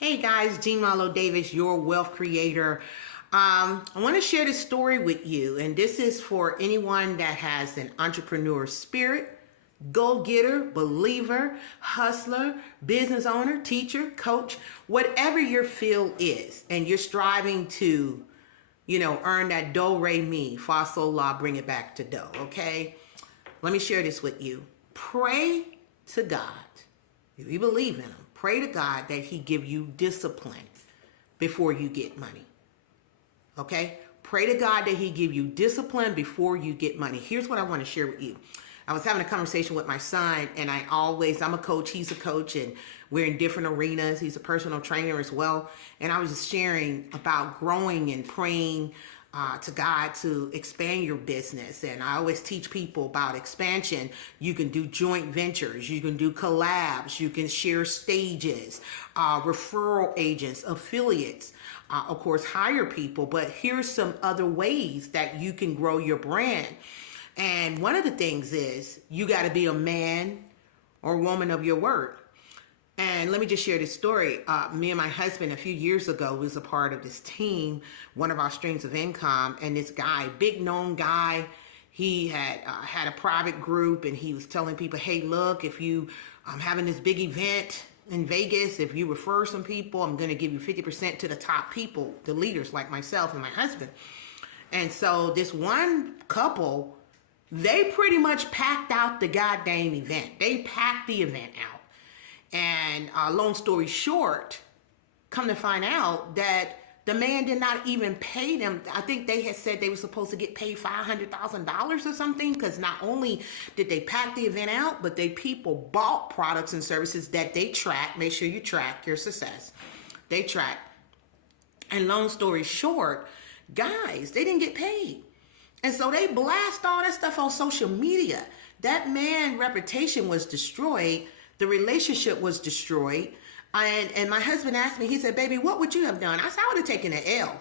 Hey guys, Jean Malo Davis, your wealth creator. I want to share this story with you, and this is for anyone that has an entrepreneur spirit, go-getter, believer, hustler, business owner, teacher, coach, whatever your field is, and you're striving to, earn that do, re, mi, fa, sol, la, bring it back to do, okay? Let me share this with you. Pray to God. If you believe in him, pray to God that he give you discipline before you get money. Okay? Pray to God that he give you discipline before you get money. Here's what I want to share with you. I was having a conversation with my son, and I'm a coach, he's a coach, and we're in different arenas. He's a personal trainer as well. And I was just sharing about growing and praying to God to expand your business. And I always teach people about expansion. You can do joint ventures, you can do collabs, you can share stages, referral agents, affiliates, of course, hire people. But here's some other ways that you can grow your brand. And one of the things is you got to be a man or woman of your word. And let me just share this story. Me and my husband a few years ago was a part of this team, one of our streams of income. And this guy, big known guy, he had a private group, and he was telling people, hey, look, if you having this big event in Vegas, if you refer some people, I'm going to give you 50% to the top people, the leaders like myself and my husband. And so this one couple, they pretty much packed out the goddamn event. They packed the event out. And long story short, come to find out that the man did not even pay them. I think they had said they were supposed to get paid $500,000 or something, because not only did they pack the event out, but people bought products and services that they track. Make sure you track your success. They track. And long story short, guys, they didn't get paid. And so they blast all that stuff on social media. That man's reputation was destroyed. The relationship was destroyed. And my husband asked me, he said, baby, what would you have done? I said, I would have taken an L.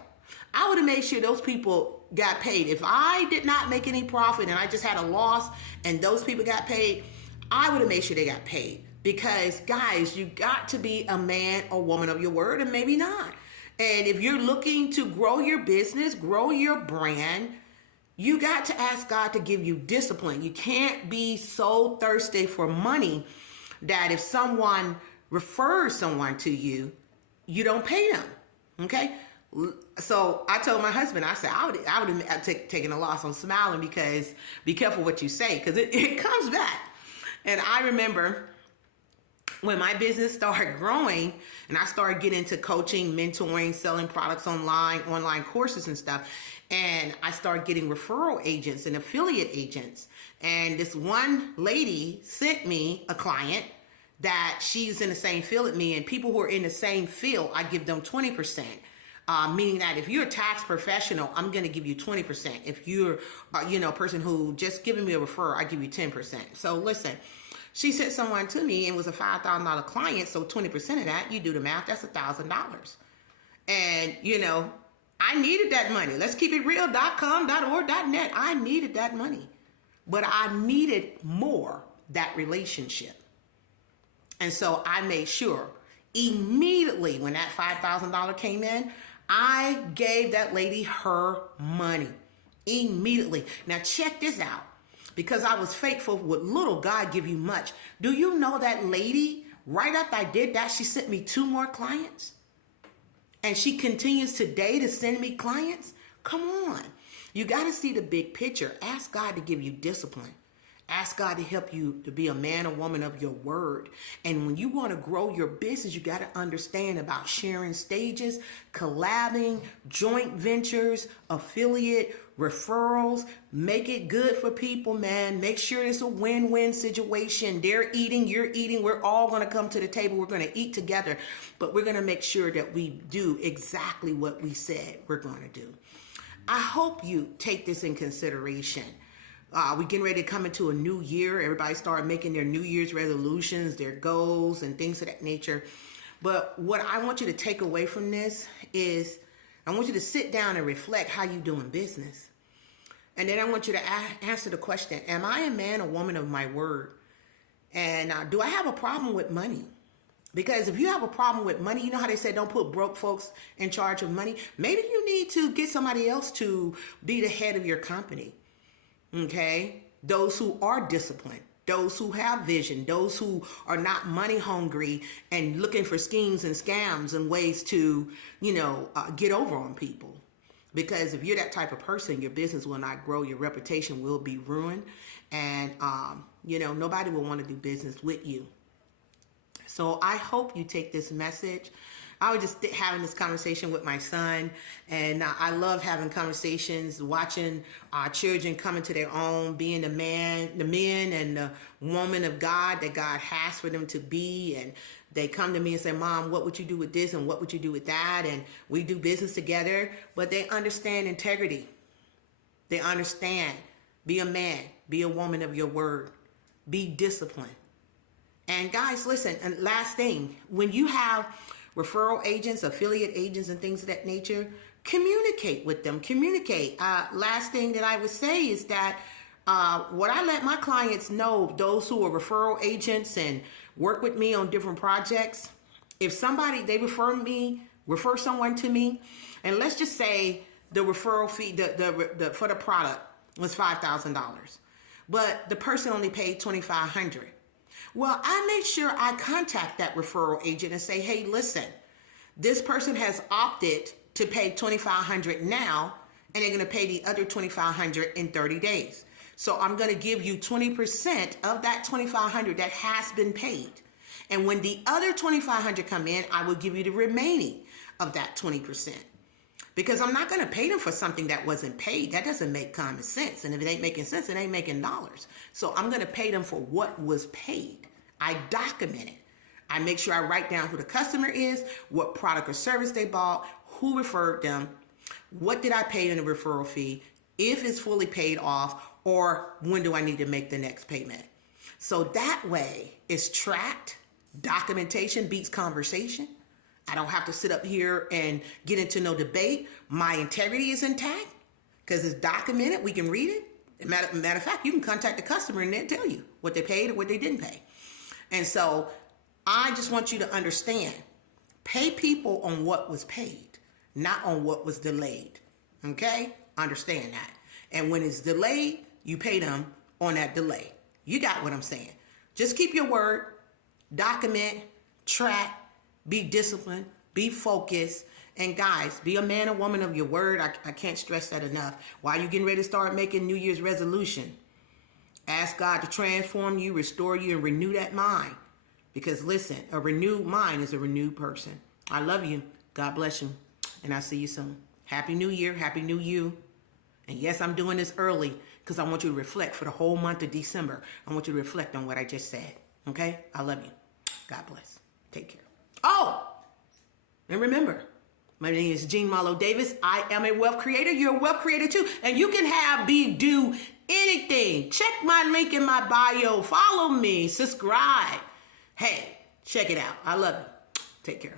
I would have made sure those people got paid. If I did not make any profit and I just had a loss and those people got paid, I would have made sure they got paid. Because, guys, you got to be a man or woman of your word, and maybe not. And if you're looking to grow your business, grow your brand, you got to ask God to give you discipline. You can't be so thirsty for money that if someone refers someone to you, you don't pay them. Okay? So I told my husband, I said, I would have taken a loss. I'm smiling because be careful what you say, because it comes back. And I remember when my business started growing and I started getting into coaching, mentoring, selling products online courses and stuff. And I started getting referral agents and affiliate agents. And this one lady sent me a client that she's in the same field as me. And people who are in the same field, I give them 20%. Meaning that if you're a tax professional, I'm going to give you 20%. If you're, a person who just giving me a referral, I give you 10%. So listen, she sent someone to me and was a $5,000 client. So 20% of that, you do the math, that's $1,000. And, I needed that money. Let's keep it real.com, .org, .net. I needed that money. But I needed more that relationship. And so I made sure immediately when that $5,000 came in, I gave that lady her money. Immediately. Now check this out. Because I was faithful with little, God give you much. Do you know that lady, right after I did that, she sent me 2 more clients? And she continues today to send me clients? Come on. You got to see the big picture. Ask God to give you discipline. Ask God to help you to be a man or woman of your word. And when you want to grow your business, you got to understand about sharing stages, collabing, joint ventures, affiliate, referrals. Make it good for people, man. Make sure it's a win-win situation. They're eating, you're eating. We're all going to come to the table. We're going to eat together. But we're going to make sure that we do exactly what we said we're going to do. I hope you take this in consideration. We're getting ready to come into a new year. Everybody started making their New Year's resolutions, their goals, and things of that nature. But what I want you to take away from this is I want you to sit down and reflect how you're doing business. And then I want you to answer the question, am I a man or woman of my word? And do I have a problem with money? Because if you have a problem with money, you know how they say don't put broke folks in charge of money? Maybe you need to get somebody else to be the head of your company. Okay? Those who are disciplined, those who have vision, those who are not money hungry and looking for schemes and scams and ways to, get over on people. Because if you're that type of person, your business will not grow, your reputation will be ruined, and, nobody will want to do business with you. So I hope you take this message. I was just having this conversation with my son, and I love having conversations, watching our children come into their own, being the men and the woman of God that God has for them to be. And they come to me and say, Mom, what would you do with this? And what would you do with that? And we do business together, but they understand integrity. They understand, be a man, be a woman of your word, be disciplined. And guys, listen, and last thing, when you have referral agents, affiliate agents, and things of that nature, communicate with them. Communicate. Last thing that I would say is that what I let my clients know, those who are referral agents and work with me on different projects, if they refer someone to me, and let's just say the referral fee the for the product was $5,000, but the person only paid $2,500. Well, I make sure I contact that referral agent and say, hey, listen, this person has opted to pay $2,500 now, and they're going to pay the other $2,500 in 30 days. So I'm going to give you 20% of that $2,500 that has been paid. And when the other $2,500 come in, I will give you the remaining of that 20%. Because I'm not going to pay them for something that wasn't paid. That doesn't make common sense. And if it ain't making sense, it ain't making dollars. So I'm going to pay them for what was paid. I document it. I make sure I write down who the customer is, what product or service they bought, who referred them, what did I pay in the referral fee, if it's fully paid off, or when do I need to make the next payment. So that way it's tracked. Documentation beats conversation. I don't have to sit up here and get into no debate. My integrity is intact because it's documented. We can read it. Matter of fact, you can contact the customer and they'll tell you what they paid or what they didn't pay. And so I just want you to understand, pay people on what was paid, not on what was delayed. Okay? Understand that. And when it's delayed, you pay them on that delay. You got what I'm saying. Just keep your word, document, track, be disciplined, be focused, and guys, be a man or woman of your word. I can't stress that enough. While you're getting ready to start making New Year's resolution, ask God to transform you, restore you, and renew that mind. Because listen, a renewed mind is a renewed person. I love you. God bless you. And I'll see you soon. Happy New Year. Happy New You. And yes, I'm doing this early because I want you to reflect for the whole month of December. I want you to reflect on what I just said. Okay? I love you. God bless. Take care. Oh, and remember, my name is Jean Marlo Davis. I am a wealth creator. You're a wealth creator too. And you can do anything. Check my link in my bio. Follow me. Subscribe. Hey, check it out. I love you. Take care.